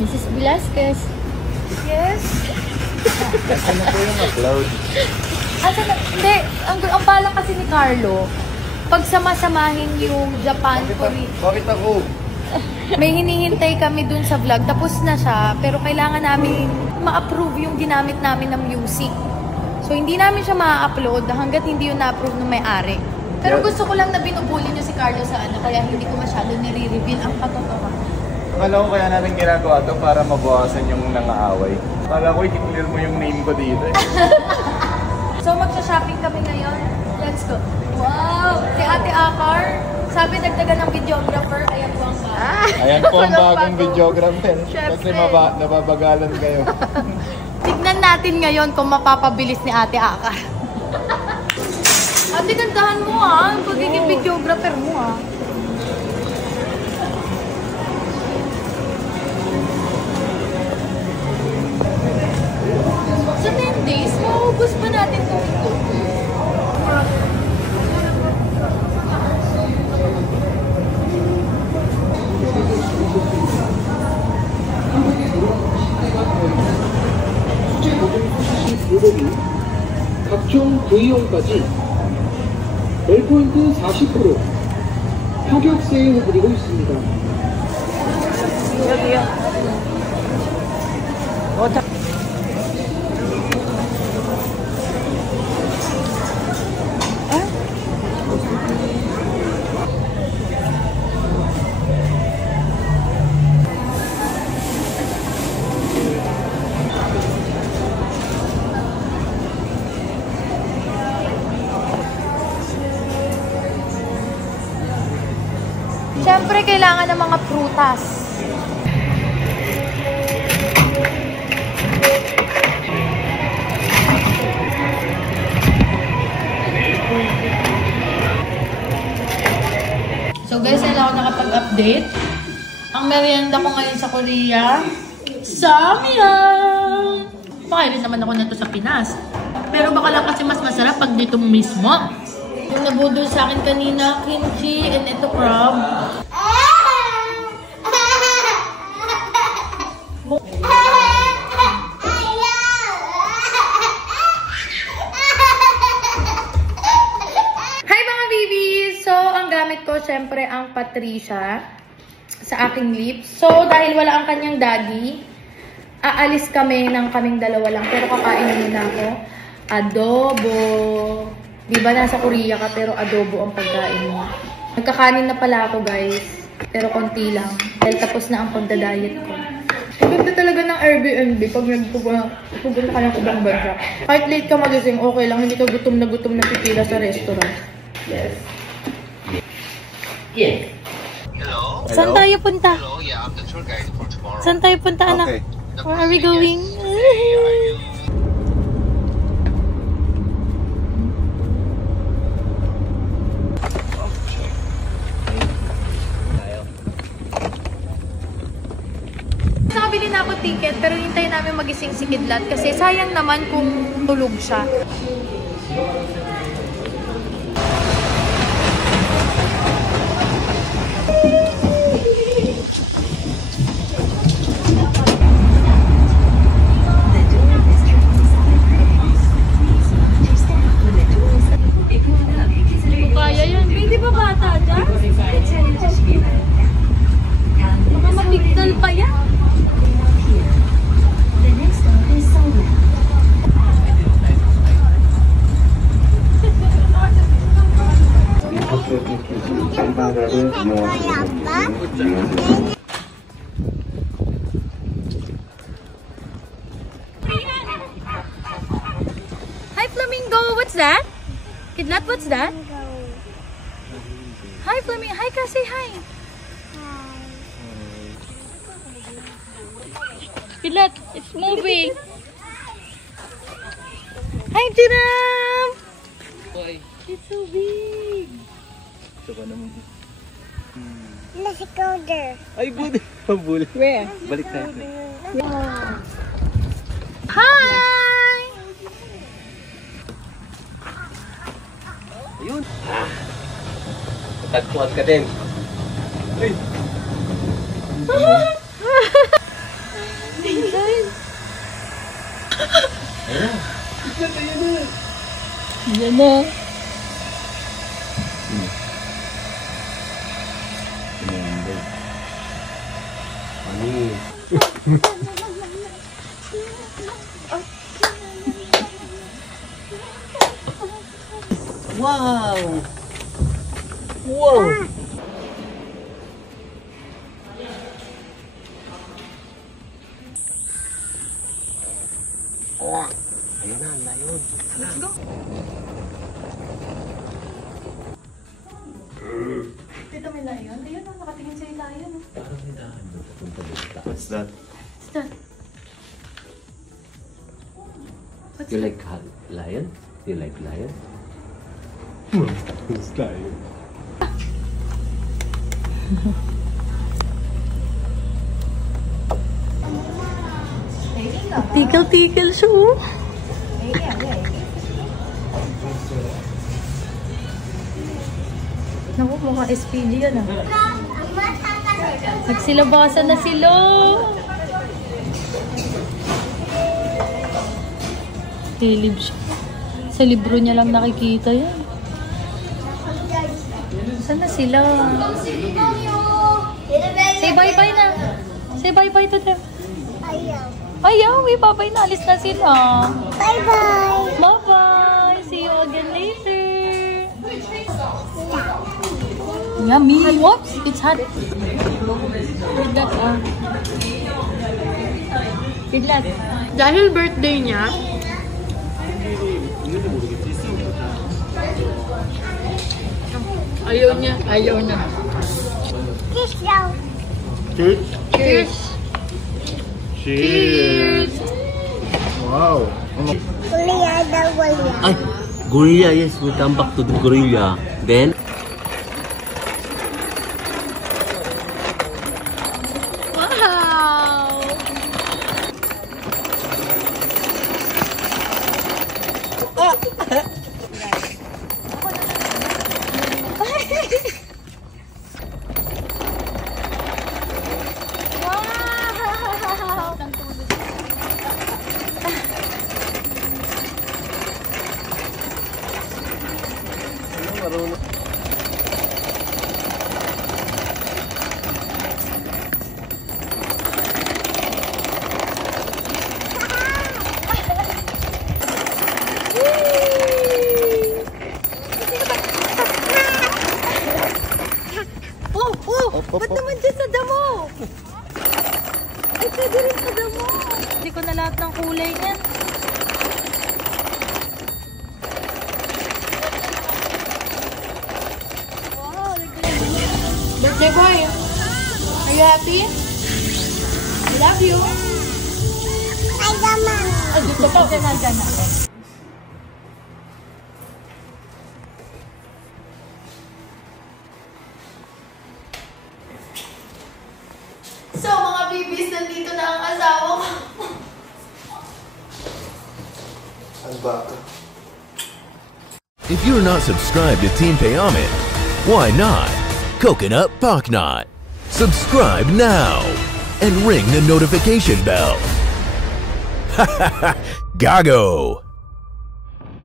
Mrs. Velasquez. Yes. Asan na po yung upload? Asa na? Hindi. Ang balang kasi ni Carlo, pag sama-samahin yung Japan, Korea. Bakit ako? May hinihintay kami dun sa vlog. Tapos na siya. Pero kailangan namin ma-approve yung ginamit namin ng music. So, hindi namin siya ma-upload hanggat hindi yun na-approve ng may-ari. Pero gusto ko lang na binubuli niyo si Carlo sa ano. Kaya hindi ko masyado nire-reveal ang katotohanan. Akala ko kaya natin ginagawa to para mabawasan yung nangaaway. Akala ko i-clear mo yung name ko dito eh. So, magsha-shopping kami ngayon. Let's go. Wow! Si Ate Akar, sabi dagdagan ng videographer. Ayan po ang Ayan po ang bagong videographer. Kasi nababagalan kayo. Tignan natin ngayon kung mapapabilis ni Ate Akar. Ate, gandahan mo ah. Ang pagiging videographer mo ah. Sa 10 days, maubos pa natin itong ito. 각종 V용까지 L포인트 40% 파격 세일해드리고 있습니다. 여기요. Siyempre, kailangan ng mga prutas. So guys, hindi ako nakapag-update. Ang merienda ko ngayon sa Korea, Samyang! Pakainin naman ako nito sa Pinas. Pero baka lang kasi mas masarap pag dito mismo. Yung nabudol sa akin kanina, kimchi and ito crab. Hi mga babies! So, ang gamit ko syempre ang Patricia sa aking lips. So, dahil wala ang kanyang daddy, aalis kami ng kaming dalawa lang. Pero kakainin muna ako. Adobo. Diba nasa Korea ka pero adobo ang pagkain mo. Nagkakanin na pala ako guys. Pero konti lang. Dahil tapos na ang pagda-diet ko. Ganda talaga ng Airbnb pag nagpupunta ka ng ibang bansa. Kahit late ka magising, okay lang. Hindi ka gutom na pipila sa restaurant. Yes. Yes. Hello? Saan tayo punta? Hello, yeah, I'm the tour guide for tomorrow. Saan tayo punta, anak? Okay. Where are we going? Nakabili na ako ticket pero hintayin namin magising si Kidlat kasi sayang naman kung tulog siya. Kaya yan. Hindi ba bata dyan? Baka mapigdal pa yan. Hi Flamingo, what's that? Kidlat, what's that? Hi Flamingo, hi ka, say hi. Kidlat, it's moving. Hi Jiram! It's so big. Let's go there. Ay, good. Pabul. Where? Balik tayo. Hi! Ayun. Tagpuan ka din. Ay. Yan na. Wow! Wow! Oh, ayun na yun. Let's go. Dito may lion. Ayun, nakatingin sa'yo lion. Parang may daan doon papunta doon taas. What's that? What's that? What's You that? like lion? You like lion? Who's that? Tikil-tikil siya, oh. Naku, mukhang SPD yan, ah. Nagsilabasan na sila. Tilib siya. Sa libro niya lang nakikita yan. Saan na sila? Say bye-bye na. Say bye-bye to them. Ayaw. Ayaw, may babay na. Alis na sila. Bye-bye. Bye-bye. See you again later. Yummy. Whoops, it's hot. Good luck, ah. Good luck. Dahil birthday niya, ayaw niya. Kiss daw. Cheers. Cheers. Cheers. Wow. Kuliya daw, kuliya. Ay! Gorilla, yes. We come back to the gorilla. Then, Wow! Wow! Ba't naman dyan sa damo? Ay, pwede rin sa damo. Hindi ko na lahat ng kulay niyan. Wow, birthday boy, are you happy? I love you. Ay, gama. Ay, dito pa. Dyan natin. So, mga bibis, nandito na ang asawa ko. If you're not subscribed to Team Payaman, why not? Coconut Pocknot. Subscribe now and ring the notification bell. Gago!